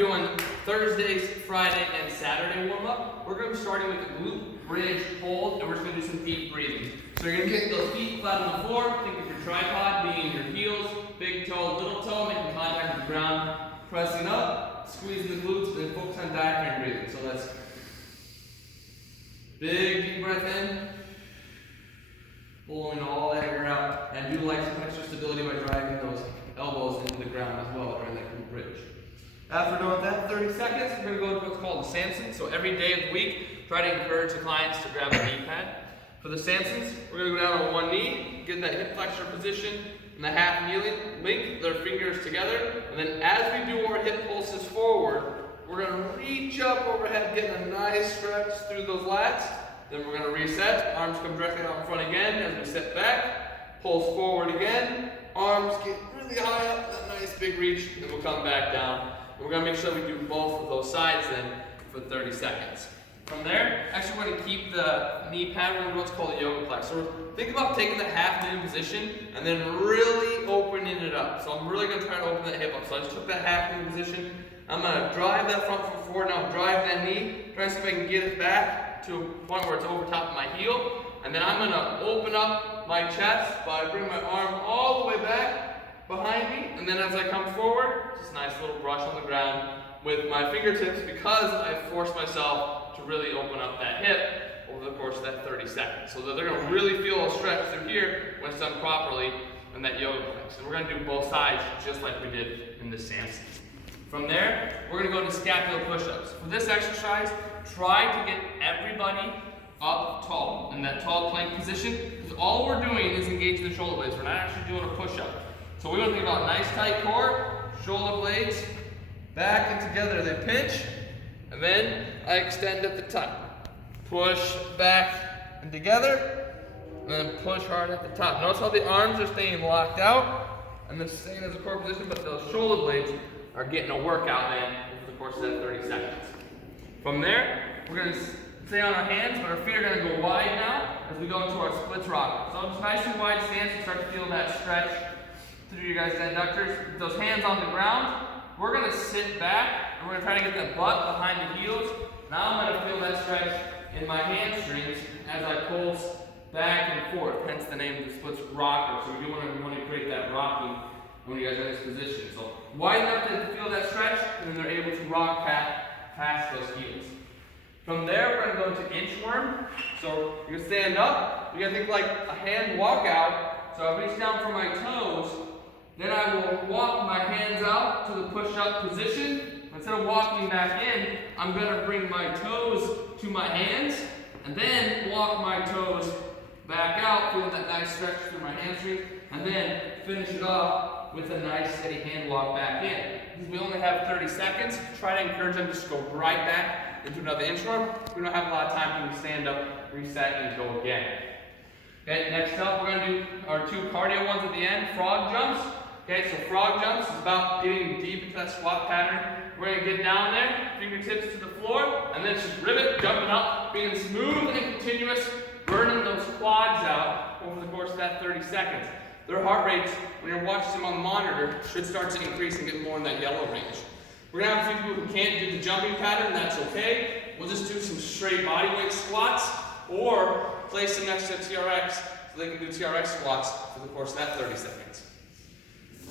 doing Thursdays, Friday, and Saturday warm-up. We're going to be starting with the glute bridge hold, and we're just going to do some deep breathing. So you're going to get those feet flat on the floor. Think of your tripod being your heels, big toe, little toe, making contact with the ground, pressing up, squeezing the glutes, and then focus on diaphragm breathing. So let's big deep breath in, pulling all that air out, and do like some extra stability by driving those elbows into the ground as well during that glute bridge. After doing that, 30 seconds, we're going to go to what's called the Samsons. So every day of the week, try to encourage the clients to grab a knee pad. For the Samsons, we're going to go down on one knee, get in that hip flexor position, and the half kneeling, link their fingers together, and then as we do our hip pulses forward, we're going to reach up overhead, get a nice stretch through those lats. Then we're going to reset, arms come directly out in front again as we sit back, pulse forward again, arms get really high up, that nice big reach, and then we'll come back down. We're going to make sure we do both of those sides then for 30 seconds. From there, actually we're going to keep the knee pad, we're going to do what's called a yoga plex. So think about taking the half kneeling position and then really opening it up. So I'm really going to try to open that hip up. So I just took that half kneeling position. I'm going to drive that front foot forward, now drive that knee, try to see if I can get it back to a point where it's over top of my heel. And then I'm going to open up my chest by bringing my arm all the way back behind me, and then as I come forward, just a nice little brush on the ground with my fingertips because I forced myself to really open up that hip over the course of that 30 seconds. So that they're going to really feel a stretch through here when it's done properly in that yoga plex. And we're going to do both sides just like we did in the Samsons. From there, we're going to go into Scapula Pushups. For this exercise, try to get everybody up tall in that tall plank position, because all we're doing is engaging the shoulder blades. We're not actually doing a push-up. So we want to think about a nice tight core, shoulder blades, back and together they pinch, and then I extend at the top. Push back and together, and then push hard at the top. Notice how the arms are staying locked out, and then staying as a core position, but those shoulder blades are getting a workout then over the course of that 30 seconds. From there, we're going to stay on our hands, but our feet are going to go wide now as we go into our splits rock. So just nice and wide stance, you start to feel that stretch through your guys' adductors. With those hands on the ground, we're going to sit back and we're going to try to get that butt behind the heels. Now I'm going to feel that stretch in my hamstrings as I pulse back and forth, hence the name of the splits rocker. So we do want to create that rocking when you guys are in this position. So wide enough to feel that stretch, and then they're able to rock past those heels. From there, we're going to go into Inchworm. So you're going to stand up, you're going to think like a hand walkout. So I reach down for my toes, then I will walk my hands out to the push-up position. Instead of walking back in, I'm going to bring my toes to my hands, and then walk my toes back out, feeling that nice stretch through my hamstrings, and then finish it off with a nice steady hand walk back in. Because we only have 30 seconds, try to encourage them to just go right back into another inchworm. We don't have a lot of time to stand up, reset, and go again. Okay, next up, we're going to do our two cardio ones at the end, frog jumps. Okay, so frog jumps is about getting deep into that squat pattern. We're going to get down there, fingertips to the floor, and then just rivet, jumping up, being smooth and continuous, burning those quads out over the course of that 30 seconds. Their heart rates, when you're watching them on the monitor, should start to increase and get more in that yellow range. We're going to have a few people who can't do the jumping pattern, that's okay. We'll just do some straight body weight squats, or place them next to TRX so they can do TRX squats for the course of that 30 seconds.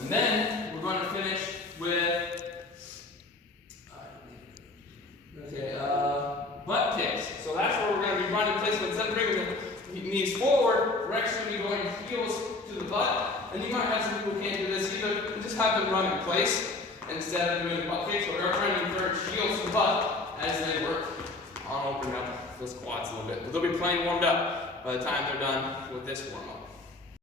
And then we're going to finish with butt kicks. So that's where we're going to be running place, but instead of bringing the knees forward, we're actually going to be going heels to the butt. And you might have some people who can't do this either, just have them run in place instead of doing butt kicks. But we are trying to encourage heels to butt as they work on opening up those quads a little bit. But they'll be plenty warmed up by the time they're done with this warm-up.